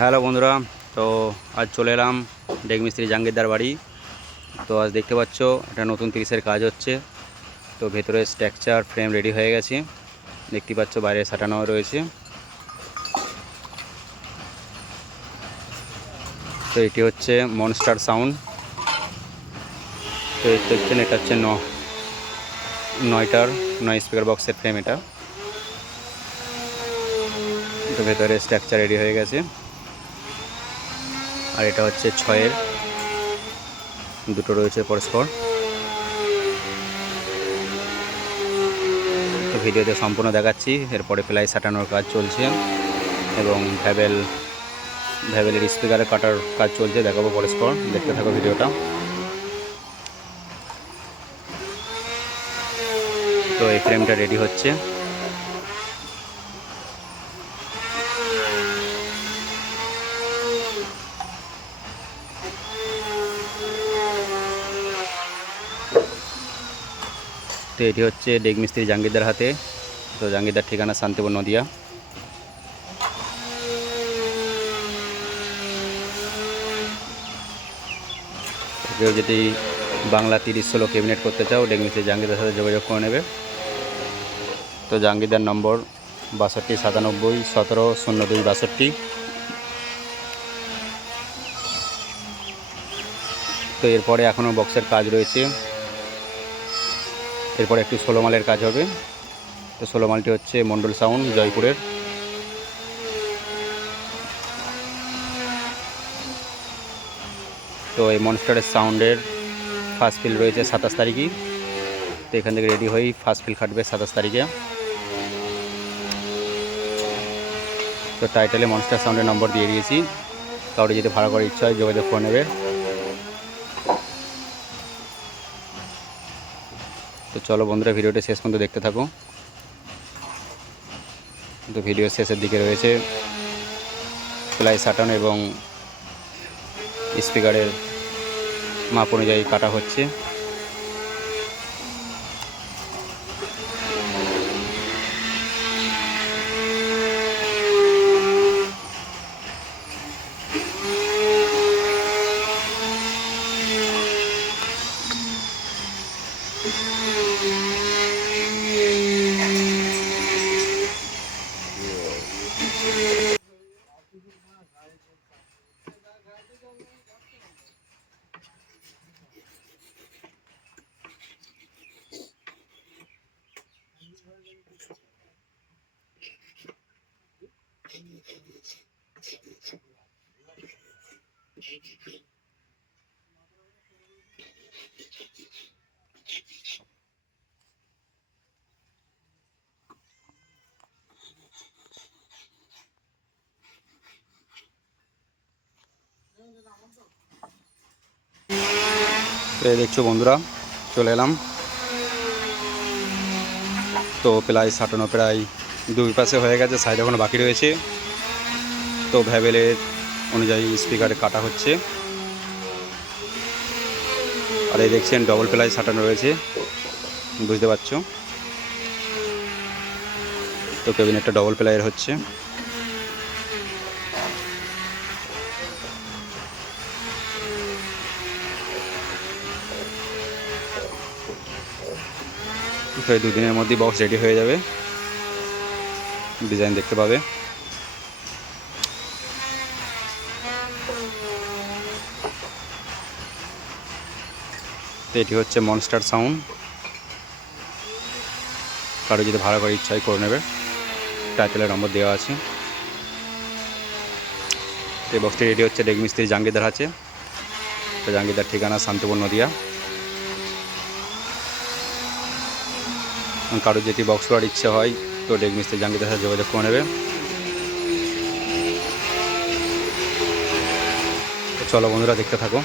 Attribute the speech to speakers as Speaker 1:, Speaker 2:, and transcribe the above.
Speaker 1: Hello বন্ধুরা, তো আজ চলে এলাম ডেক মিস্ত্রি জাঙ্গিরদার বাড়ি। তো আজ দেখতে পাচ্ছ, একটা নতুন তিরিশের কাজ হচ্ছে। তো ভেতরে স্ট্রাকচার ফ্রেম রেডি হয়ে গেছে। দেখতে পাচ্ছ, বাইরে সাটানো রয়েছে। তো এটি হচ্ছে মনস্টার সাউন্ড তো দেখছেন, এটা হচ্ছে ন, নয়টার, নয় স্পিকার বক্সের ফ্রেম এটা। তো ভেতরে স্ট্রাকচার রেডি হয়ে গেছে। আর এটা হচ্ছে ছয়ের। দুটো রয়েছে পরস্পর। তো ভিডিওতে সম্পূর্ণ দেখাচ্ছি। এরপরে প্লাই সাটানোর কাজ চলছে এবং ভ্যাবেল, ভ্যাবেলের স্পিকারে কাটার কাজ চলছে। দেখাবো পরস্পর। দেখতে থাকো ভিডিওটা। তো এই ফ্রেমটা রেডি হচ্ছে। তো এটি হচ্ছে ডেক মিস্ত্রি জাঙ্গিরদার হাতে। তো জাঙ্গিরদার ঠিকানা শান্তিপুর নদিয়া। কেউ যদি বাংলা তিরিশ ষোলো ক্যাবিনেট করতে চাও ডেক মিস্ত্রি জাঙ্গিরদার সাথে যোগাযোগ করে নেবে। তো জাঙ্গিরদার নম্বর বাষট্টি সাতানব্বই সতেরো শূন্য দুই বাষট্টি। তো এরপরে এখনও বক্সের কাজ রয়েছে। এরপর একটি ষোলো মালের কাজ হবে। তো ষোলো মালটি হচ্ছে মন্ডল সাউন্ড, জয়পুরের। তো এই মনস্টারের সাউন্ডের ফার্স্ট ফিল রয়েছে সাতাশ তারিখই। তো এখান থেকে রেডি হয়েই ফার্স্ট ফিল খাটবে সাতাশ তারিখে। তো টাইটেলে মনস্টার সাউন্ডের নম্বর দিয়ে দিয়েছি। কাউকে যদি ভাড়া করার ইচ্ছা হয় যোগাযোগ করে নেবে। তো চলো বন্ধুরা, ভিডিওটা শেষ পর্যন্ত দেখতে থাকো। তো ভিডিও শেষের দিকে রয়েছে প্লাই সাটানো এবং স্পিকারের মাপ অনুযায়ী কাটা হচ্ছে। দেখছ বন্ধুরা, চলে এলাম। তো প্রায় সাটানো প্রায় দুই পাশে হয়ে গেছে সাইড এখনও বাকি রয়েছে। তো ভ্যাবেলের অনুযায়ী স্পিকারে কাটা হচ্ছে। আর এই দেখছেন ডবল প্লাই সাটানো রয়েছে। বুঝতে পারছ? তো ক্যাবিনেটটা ডবল প্লাইয়ের হচ্ছে। তো দুদিনের মধ্যেই বক্স রেডি হয়ে যাবে। ডিজাইন দেখতে পাবে। এটি হচ্ছে মনস্টার সাউন্ড কারও যদি ভাড়া করার ইচ্ছা হয় করে নেবে। টাইটেলের নম্বর দেওয়া আছে। এই বক্সটি রেডি হচ্ছে ডেক মিস্ত্রি জাঙ্গিদার আছে। তো জাঙ্গিদার ঠিকানা শান্তিপুর নদিয়া। কারও যদি বক্স করার ইচ্ছে হয়, তো ডেক মিস্ত্রি জাঙ্গিদার সাথে যোগাযোগ করে নেবে। চলো বন্ধুরা, দেখতে থাকো।